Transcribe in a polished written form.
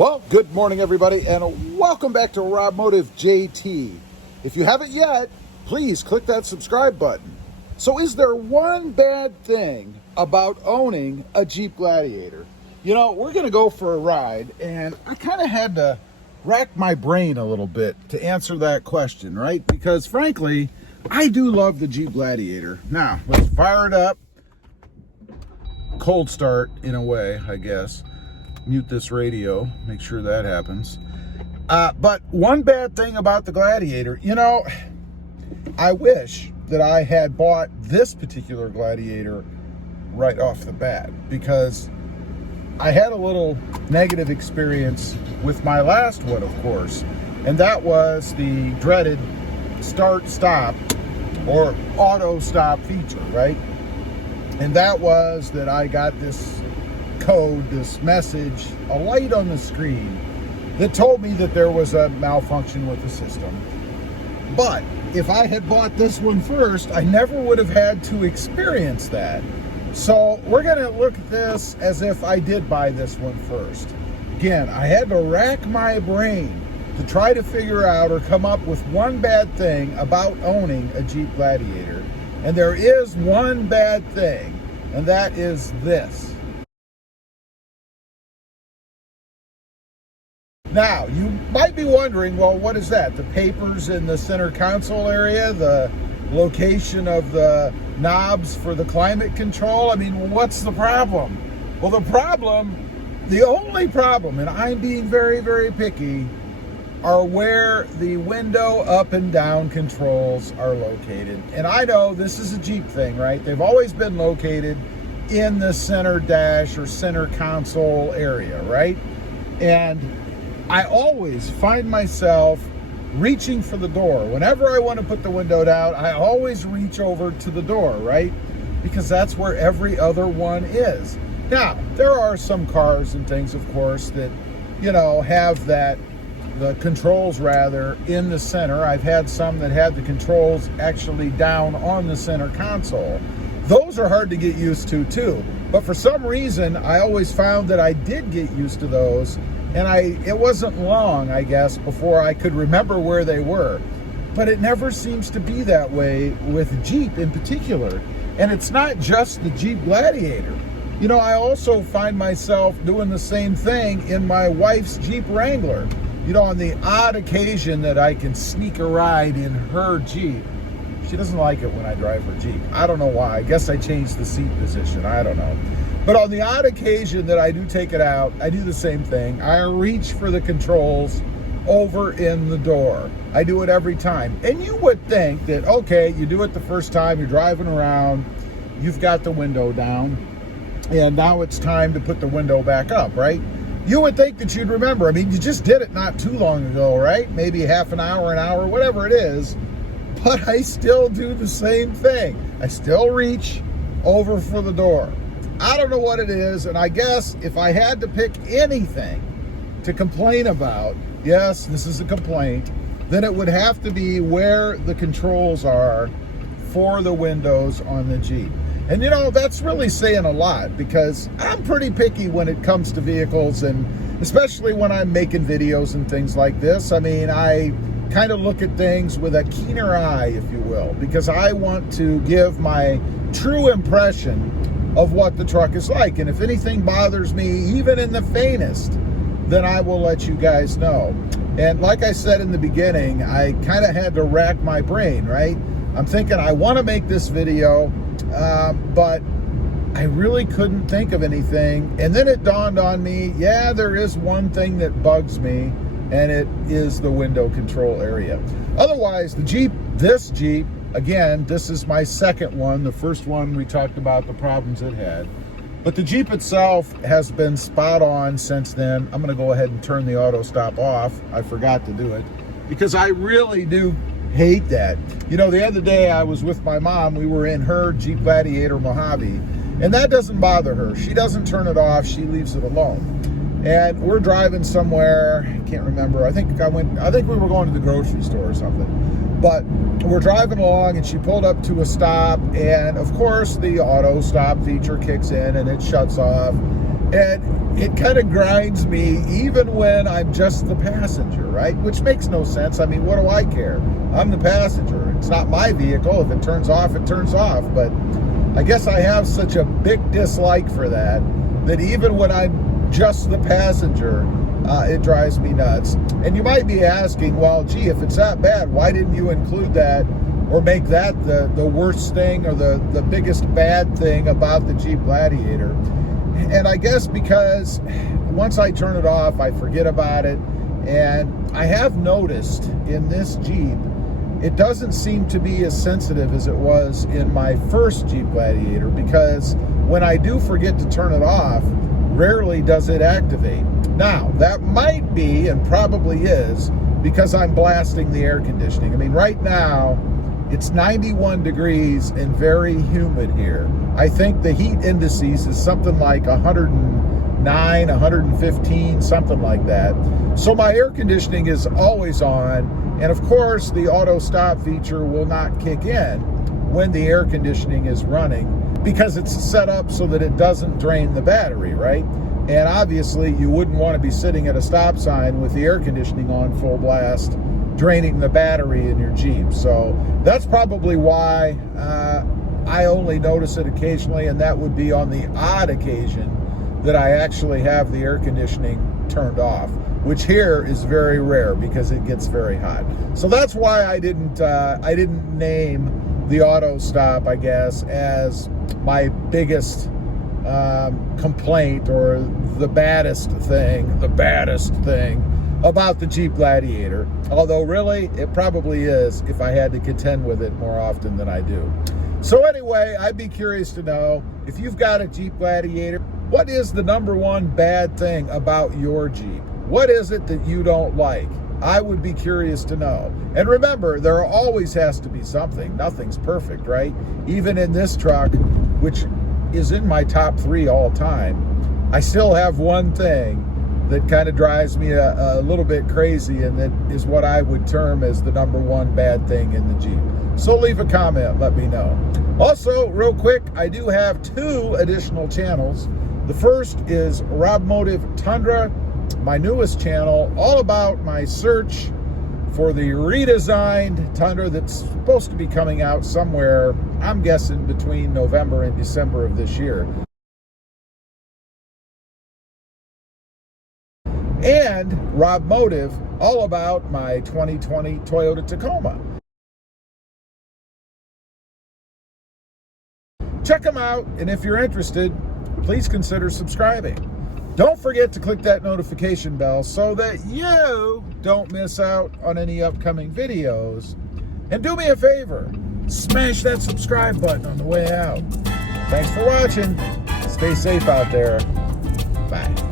Well, good morning, everybody, and welcome back to Rob Motive JT. If you haven't yet, please click that subscribe button. So is there one bad thing about owning a Jeep Gladiator? You know, we're going to go for a ride, and I kind of had to rack my brain a little bit to answer that question, right? Because, frankly, I do love the Jeep Gladiator. Now, let's fire it up. Cold start, in a way, I guess. Mute this radio, make sure that happens. But one bad thing about the Gladiator, you know, I wish that I had bought this particular Gladiator right off the bat, because I had a little negative experience with my last one, of course, and that was the dreaded start-stop or auto-stop feature, right? And that was that I got this code, this message, a light on the screen that told me that there was a malfunction with the system. But if I had bought this one first, I never would have had to experience that. So we're going to look at this as if I did buy this one first. Again, I had to rack my brain to try to figure out or come up with one bad thing about owning a Jeep Gladiator. And there is one bad thing, and that is this. Now, you might be wondering, well, what is that? The papers in the center console area, the location of the knobs for the climate control? I mean, what's the problem? Well, the only problem, and I'm being very, very picky, are where the window up and down controls are located. And I know this is a Jeep thing, right? They've always been located in the center dash or center console area, right? And I always find myself reaching for the door. Whenever I want to put the window down, I always reach over to the door, right? Because that's where every other one is. Now, there are some cars and things, of course, that, you know, have the controls rather in the center. I've had some that had the controls actually down on the center console. Those are hard to get used to too. But for some reason, I always found that I did get used to those. And it wasn't long, I guess, before I could remember where they were. But it never seems to be that way with Jeep in particular. And it's not just the Jeep Gladiator. You know, I also find myself doing the same thing in my wife's Jeep Wrangler. You know, on the odd occasion that I can sneak a ride in her Jeep. She doesn't like it when I drive her Jeep. I don't know why. I guess I changed the seat position. I don't know. But on the odd occasion that I do take it out, I do the same thing. I reach for the controls over in the door. I do it every time. And you would think that, okay, you do it the first time, you're driving around, you've got the window down, and now it's time to put the window back up, right? You would think that you'd remember. I mean, you just did it not too long ago, right? Maybe half an hour, whatever it is. But I still do the same thing. I still reach over for the door. I don't know what it is, and I guess if I had to pick anything to complain about, yes, this is a complaint, then it would have to be where the controls are for the windows on the Jeep. And you know, that's really saying a lot, because I'm pretty picky when it comes to vehicles, and especially when I'm making videos and things like this. I mean, I kind of look at things with a keener eye, if you will, because I want to give my true impression of what the truck is like. And if anything bothers me, even in the faintest, then I will let you guys know. And like I said in the beginning, I kind of had to rack my brain, right? I'm thinking I want to make this video, but I really couldn't think of anything. And then it dawned on me, yeah, there is one thing that bugs me, and it is the window control area. Otherwise, this Jeep, again, this is my second one. The first one, we talked about the problems it had. But the Jeep itself has been spot on since then. I'm going to go ahead and turn the auto stop off. I forgot to do it because I really do hate that. You know, the other day I was with my mom. We were in her Jeep Gladiator Mojave, and that doesn't bother her. She doesn't turn it off. She leaves it alone. And we're driving somewhere. I can't remember. I think we were going to the grocery store or something. But we're driving along, and she pulled up to a stop, and of course the auto stop feature kicks in and it shuts off. And it kind of grinds me even when I'm just the passenger, right? Which makes no sense. I mean, what do I care? I'm the passenger. It's not my vehicle. If it turns off, it turns off. But I guess I have such a big dislike for that even when I'm just the passenger, it drives me nuts. And you might be asking, well, gee, if it's that bad, why didn't you include that or make that the worst thing or the biggest bad thing about the Jeep Gladiator? And I guess because once I turn it off, I forget about it. And I have noticed in this Jeep, it doesn't seem to be as sensitive as it was in my first Jeep Gladiator, because when I do forget to turn it off, rarely does it activate. Now, that might be, and probably is, because I'm blasting the air conditioning. I mean, right now, it's 91 degrees and very humid here. I think the heat indices is something like 109, 115, something like that. So my air conditioning is always on. And of course, the auto stop feature will not kick in when the air conditioning is running, because it's set up so that it doesn't drain the battery, right? And obviously, you wouldn't want to be sitting at a stop sign with the air conditioning on full blast, draining the battery in your Jeep. So that's probably why I only notice it occasionally, and that would be on the odd occasion that I actually have the air conditioning turned off, which here is very rare because it gets very hot. So that's why I didn't name the auto stop, I guess, as my biggest complaint or the baddest thing about the Jeep Gladiator. Although really, it probably is if I had to contend with it more often than I do. So anyway, I'd be curious to know, if you've got a Jeep Gladiator, what is the #1 bad thing about your Jeep? What is it that you don't like? I would be curious to know. And remember, there always has to be something. Nothing's perfect, right? Even in this truck, which is in my top 3 all time, I still have one thing that kind of drives me a little bit crazy, and that is what I would term as the #1 bad thing in the Jeep. So leave a comment, let me know. Also, real quick, I do have 2 additional channels. The first is Rob Motive Tundra, my newest channel, all about my search for the redesigned Tundra that's supposed to be coming out somewhere, I'm guessing between November and December of this year. And Rob Motive, all about my 2020 Toyota Tacoma. Check them out, and if you're interested, please consider subscribing. Don't forget to click that notification bell so that you don't miss out on any upcoming videos. And do me a favor, smash that subscribe button on the way out. Thanks for watching. Stay safe out there. Bye.